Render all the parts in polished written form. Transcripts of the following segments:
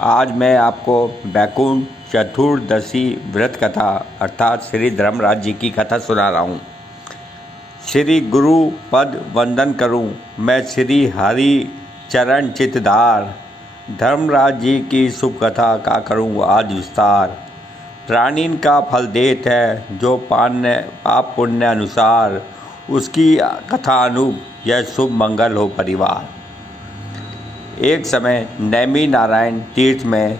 आज मैं आपको बैकुंठ चतुर्दशी व्रत कथा अर्थात श्री धर्मराज जी की कथा सुना रहा हूँ। श्री गुरु पद वंदन करूँ मैं श्री हरि चरण चितधार। धर्मराज जी की शुभ कथा का करूँ आज विस्तार। प्राणीन का फल देत है जो पाप पुण्य अनुसार, उसकी कथा अनूप यह शुभ मंगल हो परिवार। एक समय नैमी नारायण तीर्थ में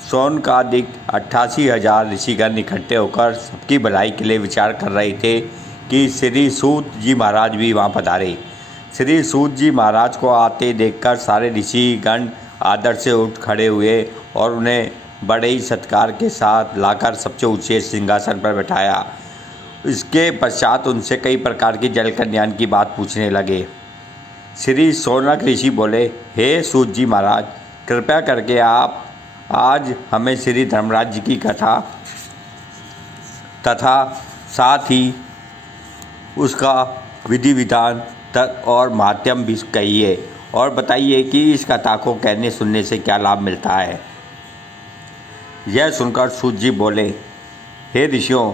सौनकादिक 88,000 ऋषिगण इकट्ठे होकर सबकी भलाई के लिए विचार कर रहे थे कि श्री सूत जी महाराज भी वहाँ पधारे। श्री सूत जी महाराज को आते देखकर सारे ऋषिगण आदर से उठ खड़े हुए और उन्हें बड़े ही सत्कार के साथ लाकर सबसे ऊंचे सिंहासन पर बैठाया। इसके पश्चात उनसे कई प्रकार की जल कल्याण की बात पूछने लगे। श्री शौनक ऋषि बोले, हे सूत जी महाराज, कृपया करके आप आज हमें श्री धर्मराज जी की कथा तथा साथ ही उसका विधि विधान और माध्यम भी कहिए और बताइए कि इस कथा को कहने सुनने से क्या लाभ मिलता है। यह सुनकर सूत जी बोले, हे ऋषियों,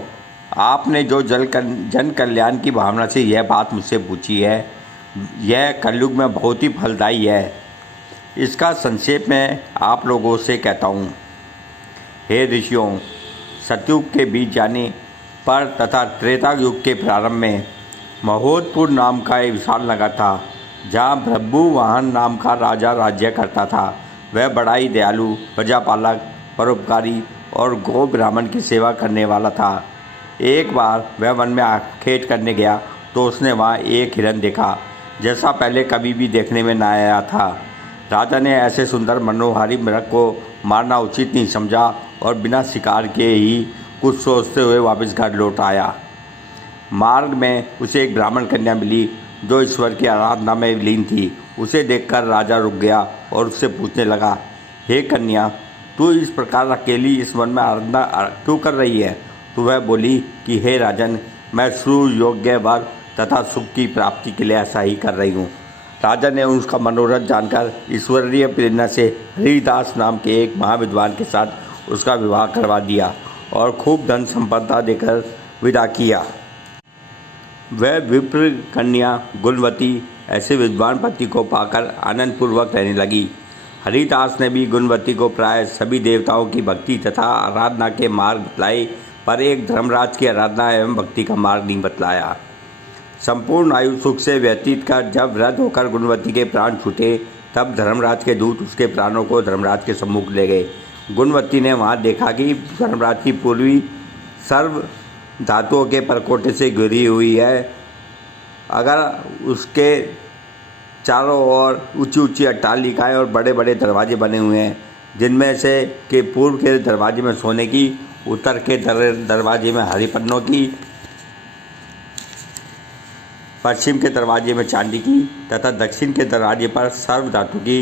आपने जो जन कल्याण की भावना से यह बात मुझसे पूछी है, यह कलयुग में बहुत ही फलदायी है। इसका संक्षेप में आप लोगों से कहता हूँ। हे ऋषियों, सतयुग के बीच जाने पर तथा त्रेता युग के प्रारंभ में महोदपुर नाम का एक विशाल नगर था, जहाँ भृगुवाहन नाम का राजा राज्य करता था। वह बड़ा ही दयालु, प्रजापालक, परोपकारी और गौ ब्राह्मण की सेवा करने वाला था। एक बार वह वन में खेत करने गया तो उसने वहाँ एक हिरन देखा, जैसा पहले कभी भी देखने में न आया था। राजा ने ऐसे सुंदर मनोहारी मृग को मारना उचित नहीं समझा और बिना शिकार के ही कुछ सोचते हुए वापस घर लौट आया। मार्ग में उसे एक ब्राह्मण कन्या मिली जो ईश्वर की आराधना में लीन थी। उसे देखकर राजा रुक गया और उससे पूछने लगा, हे कन्या, तू इस प्रकार अकेली इस वन में आराधना क्यों कर रही है? तो वह बोली कि हे राजन, मैं सुयोग्य वर तथा सुख की प्राप्ति के लिए ऐसा ही कर रही हूँ। राजा ने उसका मनोरथ जानकर ईश्वरीय प्रेरणा से हरिदास नाम के एक महाविद्वान के साथ उसका विवाह करवा दिया और खूब धन संपदा देकर विदा किया। वह विप्र कन्या गुणवती ऐसे विद्वान पति को पाकर आनंदपूर्वक रहने लगी। हरिदास ने भी गुणवती को प्राय सभी देवताओं की भक्ति तथा आराधना के मार्ग बतलाए, पर एक धर्मराज की आराधना एवं भक्ति का मार्ग नहीं बतलाया। संपूर्ण आयु सुख से व्यतीत कर जब वृद्ध होकर गुणवती के प्राण छूटे, तब धर्मराज के दूत उसके प्राणों को धर्मराज के सम्मुख ले गए। गुणवती ने वहाँ देखा कि धर्मराज की पूर्वी सर्व धातुओं के परकोटे से घिरी हुई है। अगर उसके चारों ओर ऊंची ऊंची अट्टालिकाएँ और बड़े बड़े दरवाजे बने हुए हैं, जिनमें से के पूर्व के दरवाजे में सोने की, उत्तर के दरवाजे में हरिपन्नों की, पश्चिम के दरवाजे में चांदी की तथा दक्षिण के दरवाजे पर सर्व धातु की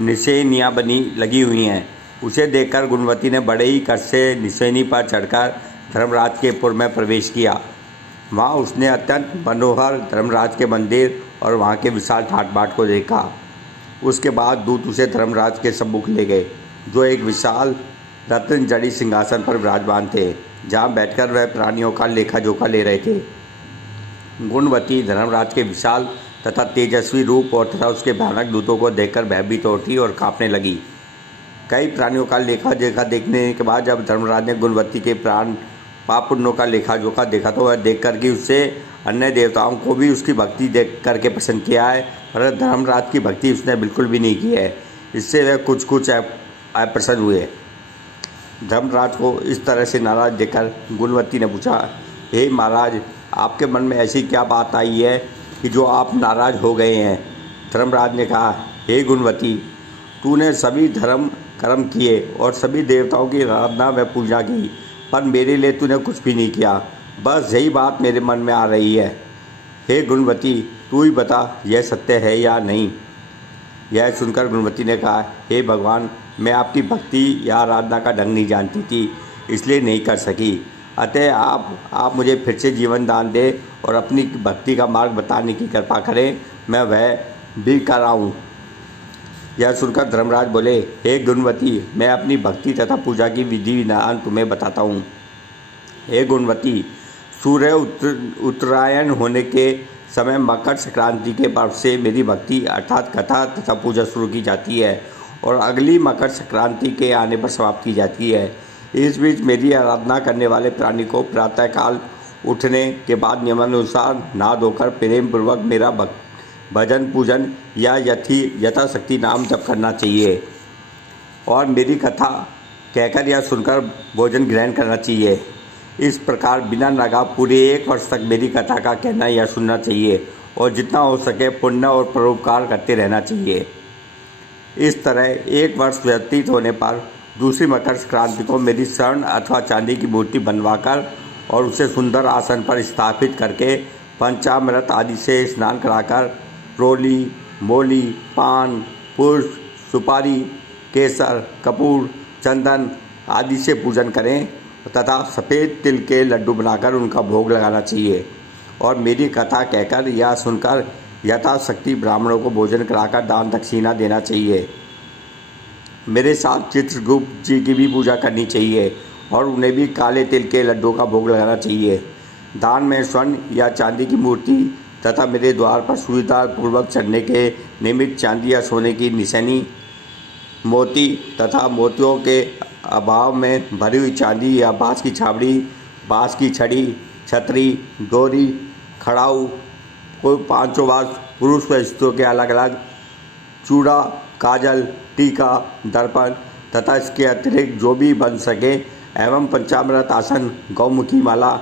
निशेनियाँ लगी हुई हैं। उसे देखकर गुणवती ने बड़े ही कष्ट से निशेनी पर चढ़कर धर्मराज के पुर में प्रवेश किया। वहाँ उसने अत्यंत मनोहर धर्मराज के मंदिर और वहाँ के विशाल ठाट बाट को देखा। उसके बाद दूत उसे धर्मराज के सम्मुख ले गए, जो एक विशाल रत्न जड़ी सिंहासन पर विराजमान थे, जहाँ बैठकर वह प्राणियों का लेखा जोखा ले रहे थे। गुणवती धर्मराज के विशाल तथा तेजस्वी रूप और तथा उसके भयानक दूतों को देखकर भयभीत होती और कांपने लगी। कई प्राणियों का लेखा जोखा देखने के बाद जब धर्मराज ने गुणवती के प्राण पाप पुण्यों का लेखा जोखा देखा तो वह देख कर कि उससे अन्य देवताओं को भी उसकी भक्ति देख करके पसंद किया है, पर धर्मराज की भक्ति उसने बिल्कुल भी नहीं की है। इससे वह कुछ अप्रसन्न हुए। धर्मराज को इस तरह से नाराज देखकर गुणवती ने पूछा, हे महाराज, आपके मन में ऐसी क्या बात आई है कि जो आप नाराज हो गए हैं? धर्मराज ने कहा, हे गुणवती, तूने सभी धर्म कर्म किए और सभी देवताओं की आराधना व पूजा की, पर मेरे लिए तूने कुछ भी नहीं किया। बस यही बात मेरे मन में आ रही है। हे गुणवती, तू ही बता, यह सत्य है या नहीं? यह सुनकर गुणवती ने कहा, हे भगवान, मैं आपकी भक्ति या आराधना का ढंग नहीं जानती थी, इसलिए नहीं कर सकी। अतः आप मुझे फिर से जीवन दान दें और अपनी भक्ति का मार्ग बताने की कृपा करें। मैं वह भी कर रहा हूँ। यह सुनकर धर्मराज बोले, हे गुणवती, मैं अपनी भक्ति तथा पूजा की विधि विधान तुम्हें बताता हूँ। हे गुणवती, सूर्य उत्तरायण होने के समय मकर संक्रांति के पर्व से मेरी भक्ति अर्थात कथा तथा पूजा शुरू की जाती है और अगली मकर संक्रांति के आने पर समाप्त की जाती है। इस बीच मेरी आराधना करने वाले प्राणी को प्रातःकाल उठने के बाद नियमानुसार नहा धोकर प्रेम पूर्वक मेरा भजन पूजन या यथाशक्ति नाम जप करना चाहिए और मेरी कथा कहकर या सुनकर भोजन ग्रहण करना चाहिए। इस प्रकार बिना नागा पूरे 1 वर्ष तक मेरी कथा का कहना या सुनना चाहिए और जितना हो सके पुण्य और परोपकार करते रहना चाहिए। इस तरह 1 वर्ष व्यतीत होने पर दूसरी मकर संक्रांति को मेरी स्वर्ण अथवा चांदी की मूर्ति बनवाकर और उसे सुंदर आसन पर स्थापित करके पंचामृत आदि से स्नान कराकर रोली, मोली, पान, पुष्प, सुपारी, केसर, कपूर, चंदन आदि से पूजन करें तथा सफ़ेद तिल के लड्डू बनाकर उनका भोग लगाना चाहिए और मेरी कथा कहकर या सुनकर यथाशक्ति ब्राह्मणों को भोजन कराकर दान दक्षिणा देना चाहिए। मेरे साथ चित्रगुप्त जी की भी पूजा करनी चाहिए और उन्हें भी काले तिल के लड्डू का भोग लगाना चाहिए। दान में स्वर्ण या चांदी की मूर्ति तथा मेरे द्वार पर सुविधापूर्वक चढ़ने के निमित्त चांदी या सोने की निशानी, मोती तथा मोतियों के अभाव में भरी हुई चांदी या बाँस की छाबड़ी, बाँस की छड़ी, छतरी, डोरी, खड़ाऊ, कोई 5 बार पुरुष व स्त्रियों के अलग अलग चूड़ा, काजल, टीका, दर्पण तथा इसके अतिरिक्त जो भी बन सके एवं पंचामृत आसन, गौमुखी माला,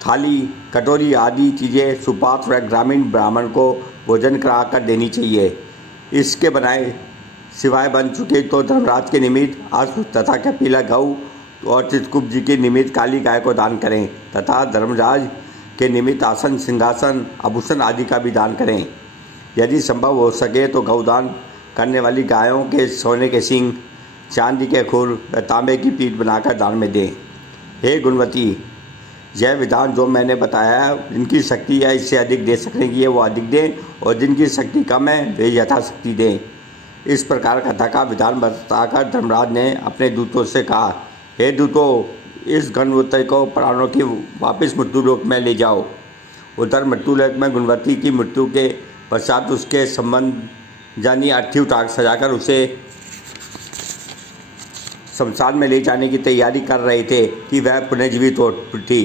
थाली, कटोरी आदि चीज़ें सुपात्र व ग्रामीण ब्राह्मण को भोजन कराकर देनी चाहिए। इसके बनाए सिवाय बन चुके तो धर्मराज के निमित्त अश्व तथा कपिला गऊ और चित्रगुप्त जी के निमित्त काली गाय को दान करें तथा धर्मराज के निमित्त आसन, सिंहासन, आभूषण आदि का भी दान करें। यदि संभव हो सके तो गौदान करने वाली गायों के सोने के सींग, चांदी के खुर व तांबे की पीठ बनाकर दान में दें। हे गुणवती, यह विधान जो मैंने बताया है, जिनकी शक्ति या इससे अधिक दे सकने की है वो अधिक दें और जिनकी शक्ति कम है वे यथाशक्ति दें। इस प्रकार कथा का विधान बताकर धर्मराज ने अपने दूतों से कहा, हे दूतों, इस गुणवती को प्राणों की वापस मृत्युलोक में ले जाओ। उधर मृत्युलोक में गुणवती की मृत्यु के पश्चात उसके संबंध जानी अर्थी उठाकर सजाकर उसे शमशान में ले जाने की तैयारी कर रहे थे कि वह पुनर्जीवित हो उठी।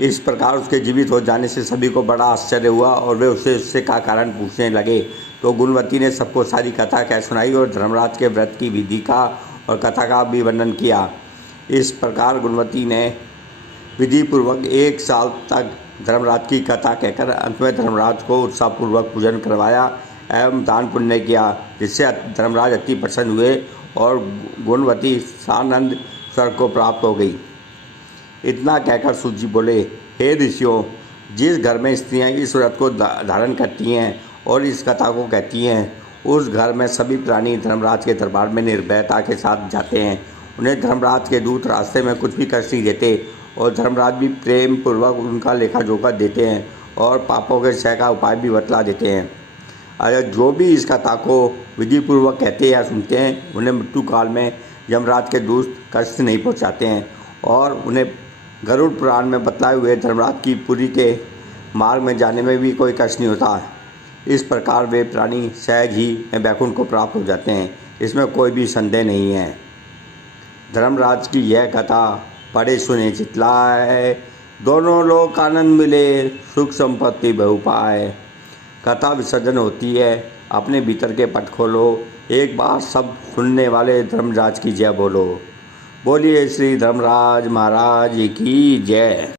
इस प्रकार उसके जीवित हो जाने से सभी को बड़ा आश्चर्य हुआ और वे उससे का कारण पूछने लगे। तो गुणवती ने सबको सारी कथा कह सुनाई और धर्मराज के व्रत की विधि का और कथा का भी वर्णन किया। इस प्रकार गुणवती ने विधिपूर्वक 1 साल तक धर्मराज की कथा कहकर अंत में धर्मराज को उत्साहपूर्वक पूजन करवाया एवं दान पुण्य किया, जिससे धर्मराज अति प्रसन्न हुए और गुणवती सानंद स्वर्ग को प्राप्त हो गई। इतना कहकर सूत जी बोले, हे ऋषियों, जिस घर में स्त्रियां इस व्रत को धारण करती हैं और इस कथा को कहती हैं, उस घर में सभी प्राणी धर्मराज के दरबार में निर्भयता के साथ जाते हैं। उन्हें धर्मराज के दूत रास्ते में कुछ भी कष्ट नहीं देते और धर्मराज भी प्रेम पूर्वक उनका लेखा जोखा देते हैं और पापों के क्षय का उपाय भी बतला देते हैं। अगर जो भी इस कथा को विधिपूर्वक कहते या सुनते हैं, उन्हें मृत्यु काल में यमराज के दूत कष्ट नहीं पहुंचाते हैं और उन्हें गरुड़ पुराण में बतलाए हुए धर्मराज की पुरी के मार्ग में जाने में भी कोई कष्ट नहीं होता। इस प्रकार वे प्राणी सहज ही वैकुंठ को प्राप्त हो जाते हैं, इसमें कोई भी संदेह नहीं है। धर्मराज की यह कथा पढ़े सुने चितलाए, दोनों लोक आनंद मिले, सुख संपत्ति बहु पाए। कथा विसर्जन होती है, अपने भीतर के पट खोलो, एक बार सब सुनने वाले धर्मराज की जय बोलो। बोलिए श्री धर्मराज महाराज की जय।